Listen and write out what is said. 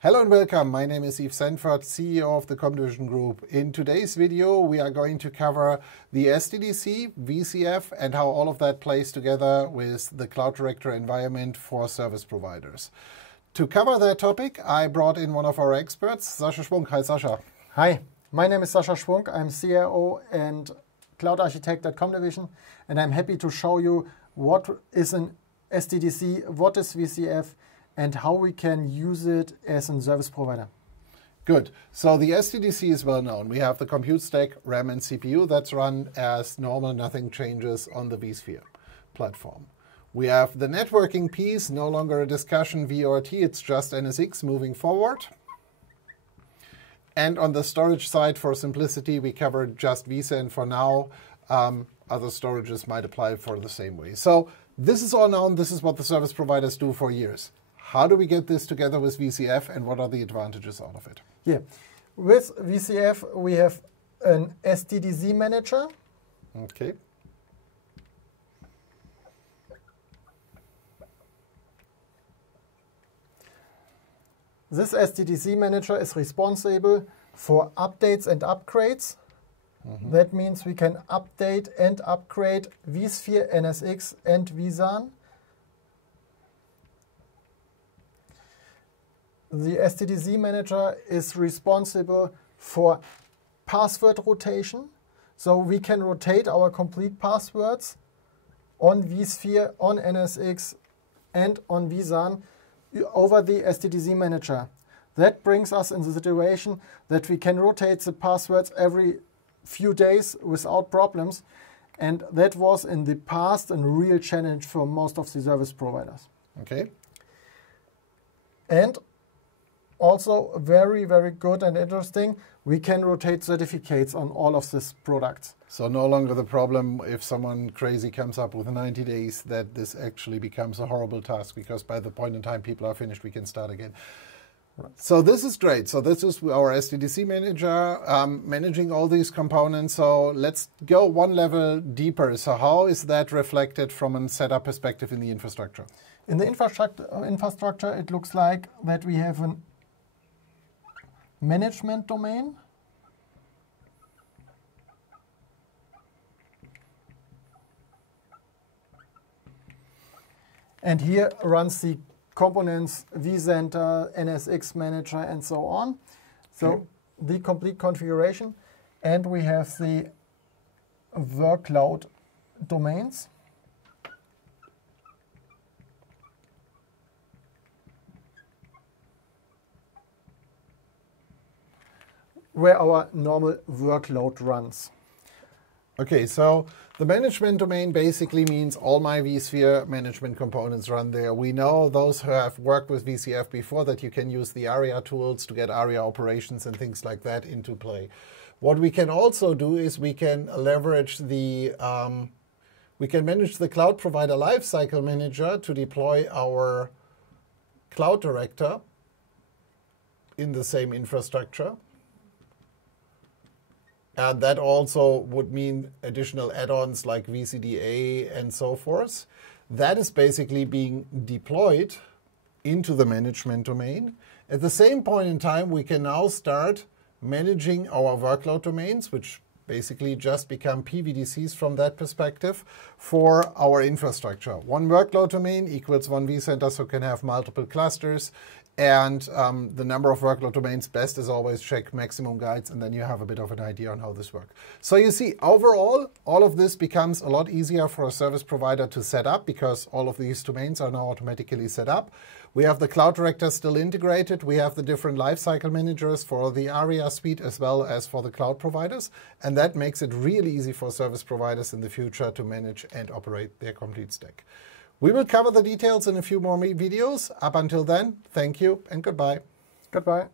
Hello and welcome. My name is Yves Sanford, CEO of the Comdivision Group. In today's video, we are going to cover the SDDC, VCF, and how all of that plays together with the Cloud Director environment for service providers. To cover that topic, I brought in one of our experts, Sascha Schwunk. Hi, Sascha. Hi, my name is Sascha Schwunk. I'm CIO and Cloud Architect at Comdivision, and I'm happy to show you what is an SDDC, what is VCF, and how we can use it as a service provider. Good. So the SDDC is well known. We have the compute stack, RAM and CPU that's run as normal, nothing changes on the vSphere platform. We have the networking piece, no longer a discussion VRT, it's just NSX moving forward. And on the storage side, for simplicity, we covered just vSAN for now. Other storages might apply for the same way. So this is all known. This is what the service providers do for years. How do we get this together with VCF, and what are the advantages out of it? Yeah, with VCF, we have an SDDC manager. Okay. This SDDC manager is responsible for updates and upgrades. That means we can update and upgrade vSphere, NSX, and vSAN. The SDDC manager is responsible for password rotation. So we can rotate our complete passwords on vSphere, on NSX, and on vSAN over the SDDC manager. That brings us in the situation that we can rotate the passwords every few days without problems. And that was in the past a real challenge for most of the service providers. Okay. And also very, very good and interesting, we can rotate certificates on all of these products. So no longer the problem if someone crazy comes up with 90 days that this actually becomes a horrible task, because by the point in time people are finished, we can start again. Right. So this is great. So this is our SDDC manager managing all these components. So let's go one level deeper. So how is that reflected from a setup perspective in the infrastructure? In the infrastructure, it looks like that we have an management domain. And here runs the components vCenter, NSX manager, and so on. So the complete configuration. And we have the workload domains. Where our normal workload runs. Okay, so the management domain basically means all my vSphere management components run there. We know, those who have worked with VCF before, that you can use the ARIA tools to get ARIA operations and things like that into play. What we can also do is we can leverage the, we can manage the cloud provider lifecycle manager to deploy our cloud director in the same infrastructure. And that also would mean additional add-ons like VCDA and so forth. That is basically being deployed into the management domain. At the same point in time, we can now start managing our workload domains, which basically just become PVDCs from that perspective for our infrastructure. One workload domain equals one vCenter, so can have multiple clusters. And the number of workload domains, best is always check maximum guides, and then you have a bit of an idea on how this works. So you see, overall, all of this becomes a lot easier for a service provider to set up, because all of these domains are now automatically set up. We have the Cloud Director still integrated. We have the different lifecycle managers for the ARIA suite as well as for the cloud providers. And that makes it really easy for service providers in the future to manage and operate their complete stack. We will cover the details in a few more videos. Up until then, thank you and goodbye. Goodbye.